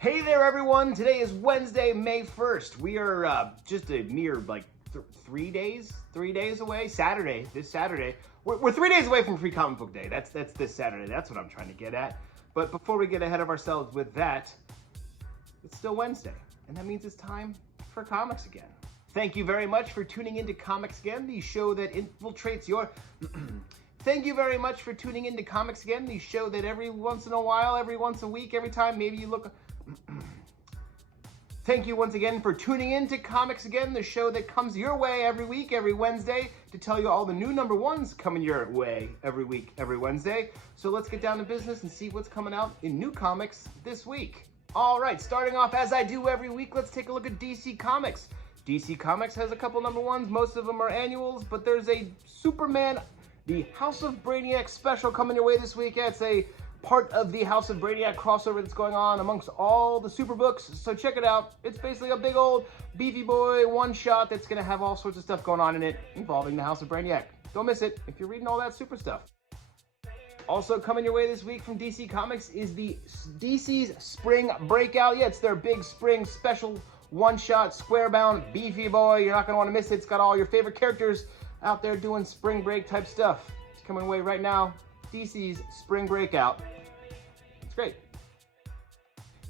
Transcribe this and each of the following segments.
Hey there, everyone. Today is Wednesday, May 1st. We are just a mere, 3 days away. This Saturday. We're 3 days away from Free Comic Book Day. That's this Saturday. That's what I'm trying to get at. But before we get ahead of ourselves with that, it's still Wednesday. And that means it's time for comics again. Thank you very much for tuning into Comics Again, the show that infiltrates your... Thank you very much for tuning into Comics Again, the show that every once in a while, every once a week, every time maybe you look... Thank you once again for tuning in to Comics Again, the show that comes your way every week, every Wednesday, to tell you all the new number ones coming your way every week, every Wednesday. So let's get down to business and see what's coming out in new comics this week. All right, starting off as I do every week, let's take a look at DC Comics. DC Comics has a couple number ones. Most of them are annuals, but there's a Superman, the House of Brainiac special coming your way this week. Yeah, it's a part of the House of Brainiac crossover that's going on amongst all the super books, so check it out. It's basically a big old beefy boy one-shot that's going to have all sorts of stuff going on in it involving the House of Brainiac. Don't miss it if you're reading all that super stuff. Also coming your way this week from DC Comics is the DC's Spring Breakout. Yeah, it's their big spring special one-shot square-bound beefy boy. You're not going to want to miss it. It's got all your favorite characters out there doing spring break type stuff. It's coming away right now. DC's Spring Breakout. It's great.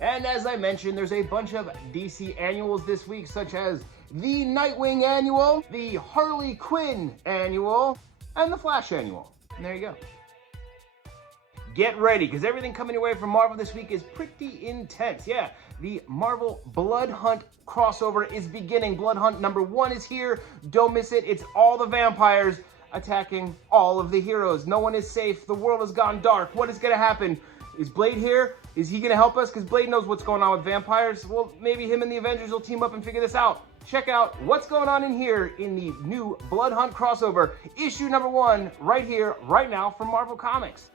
And as I mentioned, there's a bunch of DC annuals this week, such as the Nightwing Annual, the Harley Quinn Annual, and the Flash Annual. And there you go. Get ready, because everything coming your way from Marvel this week is pretty intense. Yeah, the Marvel Blood Hunt crossover is beginning. Blood Hunt number 1 is here. Don't miss it. It's all the vampires attacking all of the heroes. No one is safe. The world has gone dark. What is going to happen? Is Blade here? Is he going to help us? Because Blade knows what's going on with vampires. Well, maybe him and the Avengers will team up and figure this out. Check out what's going on in here in the new Blood Hunt crossover. Issue number 1 right here, right now from Marvel Comics.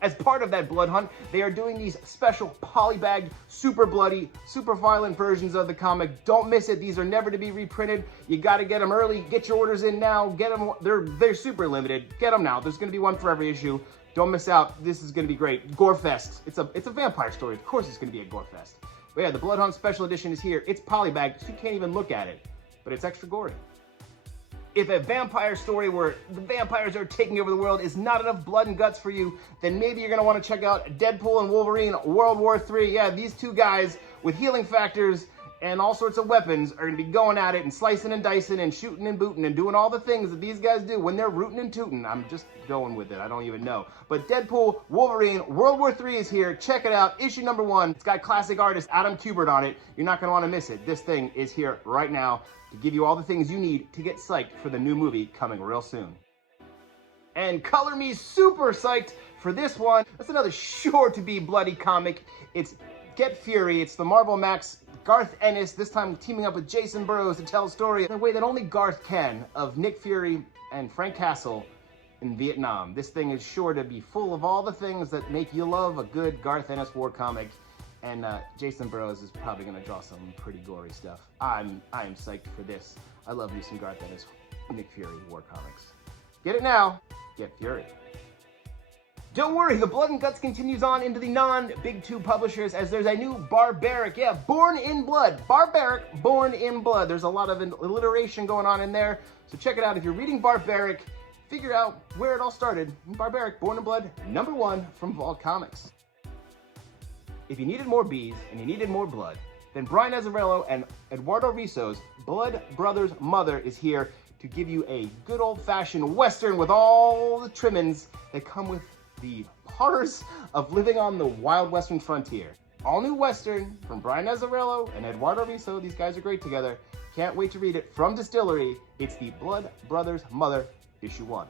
As part of that Blood Hunt, they are doing these special polybagged, super bloody, super violent versions of the comic. Don't miss it. These are never to be reprinted. You got to get them early. Get your orders in now. Get them. They're super limited. Get them now. There's going to be one for every issue. Don't miss out. This is going to be great. Gore Fest. It's a vampire story. Of course it's going to be a Gore Fest. But yeah, the Blood Hunt Special Edition is here. It's polybagged, so you can't even look at it. But it's extra gory. If a vampire story where the vampires are taking over the world is not enough blood and guts for you, then maybe you're going to want to check out Deadpool and Wolverine World War III. Yeah, these two guys with healing factors and all sorts of weapons are going to be going at it and slicing and dicing and shooting and booting and doing all the things that these guys do when they're rooting and tooting. I'm just going with it. I don't even know. But Deadpool, Wolverine, World War III is here. Check it out. Issue number 1. It's got classic artist Adam Kubert on it. You're not going to want to miss it. This thing is here right now to give you all the things you need to get psyched for the new movie coming real soon. And color me super psyched for this one. That's another sure-to-be bloody comic. It's Get Fury. It's the Marvel Max Garth Ennis, this time teaming up with Jason Burrows to tell a story in a way that only Garth can of Nick Fury and Frank Castle in Vietnam. This thing is sure to be full of all the things that make you love a good Garth Ennis war comic. And Jason Burrows is probably going to draw some pretty gory stuff. I'm psyched for this. I love me some Garth Ennis Nick Fury war comics. Get it now. Get Fury. Don't worry, the Blood and Guts continues on into the non-Big Two publishers as there's a new Barbaric. Yeah, Born in Blood. Barbaric, Born in Blood. There's a lot of alliteration going on in there. So check it out. If you're reading Barbaric, figure out where it all started. Barbaric, Born in Blood, number 1 from Vault Comics. If you needed more bees and you needed more blood, then Brian Azzarello and Eduardo Risso's Blood Brothers Mother is here to give you a good old-fashioned Western with all the trimmings that come with the horrors of living on the wild Western frontier. All new Western from Brian Azzarello and Eduardo Risso. These guys are great together. Can't wait to read it from Distillery. It's the Blood Brothers Mother, issue 1.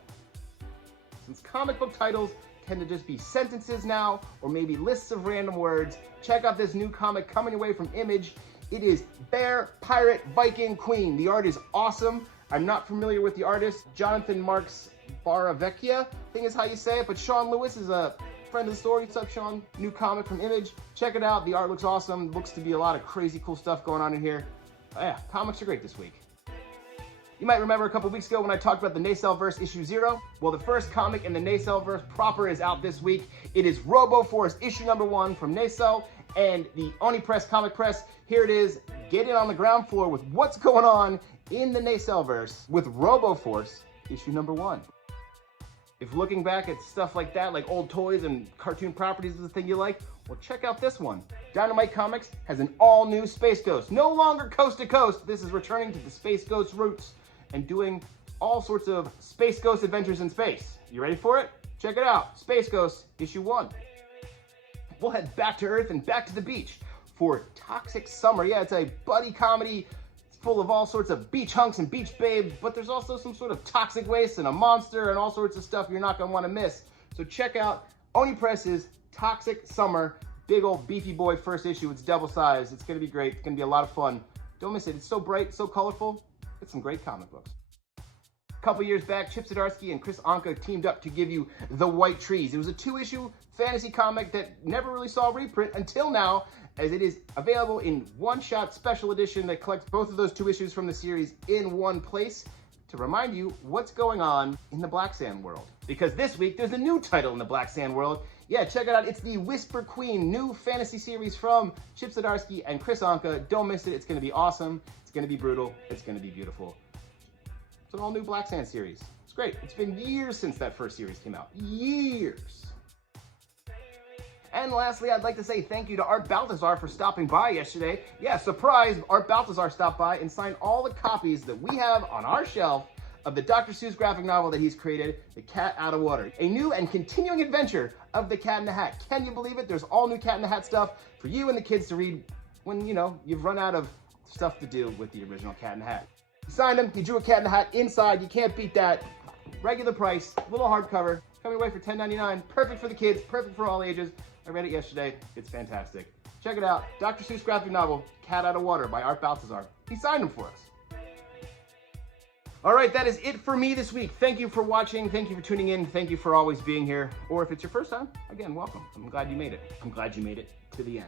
Since comic book titles tend to just be sentences now, or maybe lists of random words, check out this new comic coming away from Image. It is Bear, Pirate, Viking, Queen. The art is awesome. I'm not familiar with the artist. Jonathan Marks Baravecchia, I think is how you say it, but Sean Lewis is a friend of the story. What's up, Sean? New comic from Image. Check it out. The art looks awesome. Looks to be a lot of crazy cool stuff going on in here. Yeah, comics are great this week. You might remember a couple weeks ago when I talked about the Nacelle-verse issue 0. Well, the first comic in the Nacelle-verse proper is out this week. It is Robo Force issue number 1 from Nacelle, and the Oni Press Comic Press. Here it is. Get in on the ground floor with what's going on in the Nacellverse with RoboForce issue number 1. If looking back at stuff like that, like old toys and cartoon properties is the thing you like, well, check out this one. Dynamite Comics has an all-new Space Ghost. No longer coast to coast. This is returning to the Space Ghost roots and doing all sorts of Space Ghost adventures in space. You ready for it? Check it out. Space Ghost, issue 1. We'll head back to Earth and back to the beach for Toxic Summer. Yeah, it's a buddy comedy. It's full of all sorts of beach hunks and beach babes, but there's also some sort of toxic waste and a monster and all sorts of stuff you're not going to want to miss. So check out Oni Press's Toxic Summer. Big old beefy boy first issue. It's double size. It's going to be great. It's going to be a lot of fun. Don't miss it. It's so bright, so colorful. It's some great comic books. A couple years back, Chip Zdarsky and Chris Anka teamed up to give you The White Trees. It was a 2-issue fantasy comic that never really saw a reprint until now, as it is available in one-shot special edition that collects both of those 2 issues from the series in one place to remind you what's going on in the Black Sand world. Because this week, there's a new title in the Black Sand world. Yeah, check it out. It's the Whisper Queen, new fantasy series from Chip Zdarsky and Chris Anka. Don't miss it. It's going to be awesome. It's going to be brutal. It's going to be beautiful. It's an all-new Black Sand series. It's great. It's been years since that first series came out. Years. And lastly, I'd like to say thank you to Art Baltazar for stopping by yesterday. Yeah, surprise, Art Baltazar stopped by and signed all the copies that we have on our shelf of the Dr. Seuss graphic novel that he's created, The Cat Out of Water. A new and continuing adventure of the Cat in the Hat. Can you believe it? There's all new Cat in the Hat stuff for you and the kids to read when, you know, you've run out of stuff to do with the original Cat in the Hat. He signed him, he drew a cat in the hat inside. You can't beat that. Regular price, little hardcover, coming away for $10.99. Perfect for the kids, perfect for all ages. I read it yesterday. It's fantastic. Check it out. Dr. Seuss graphic novel, Cat Out of Water by Art Baltazar. He signed them for us. All right, that is it for me this week. Thank you for watching. Thank you for tuning in. Thank you for always being here. Or if it's your first time, again, welcome. I'm glad you made it. I'm glad you made it to the end.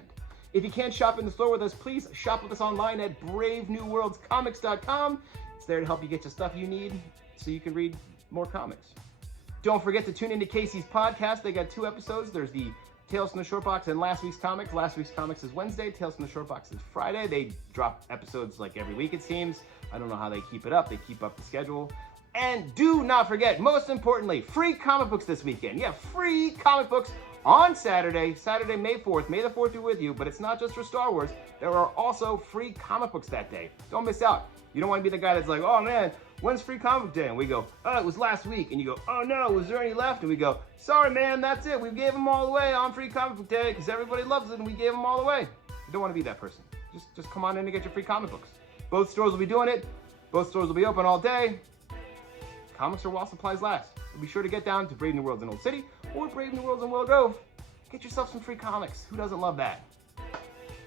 If you can't shop in the store with us, please shop with us online at bravenewworldscomics.com. It's there to help you get the stuff you need so you can read more comics. Don't forget to tune into Casey's podcast. They got 2 episodes. There's the Tales from the Short Box and Last Week's Comics. Last Week's Comics is Wednesday. Tales from the Short Box is Friday. They drop episodes like every week, it seems. I don't know how they keep it up. They keep up the schedule. And do not forget, most importantly, free comic books this weekend. Yeah, free comic books on Saturday, May 4th. May the 4th be with you, but it's not just for Star Wars. There are also free comic books that day. Don't miss out. You don't want to be the guy that's like, oh man, when's free comic book day? And we go, oh, it was last week. And you go, oh no, was there any left? And we go, sorry man, that's it. We gave them all away on free comic book day because everybody loves it and we gave them all away. You don't want to be that person. Just come on in and get your free comic books. Both stores will be doing it. Both stores will be open all day. Comics are while supplies last. So be sure to get down to Brave New Worlds in Old City or Brave New Worlds in Willow Grove. Get yourself some free comics. Who doesn't love that?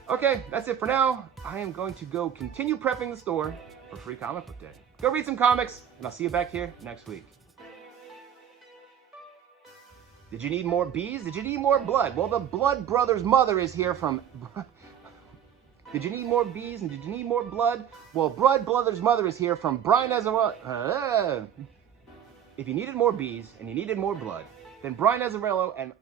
Okay, that's it for now. I am going to go continue prepping the store for free comic book day. Go read some comics, and I'll see you back here next week. Did you need more bees? Did you need more blood? Well, the Blood Brothers' mother is here from... Did you need more bees and did you need more blood? Well, Blood Brothers' mother is here from Brian Azzarello. If you needed more bees and you needed more blood, then Brian Azzarello and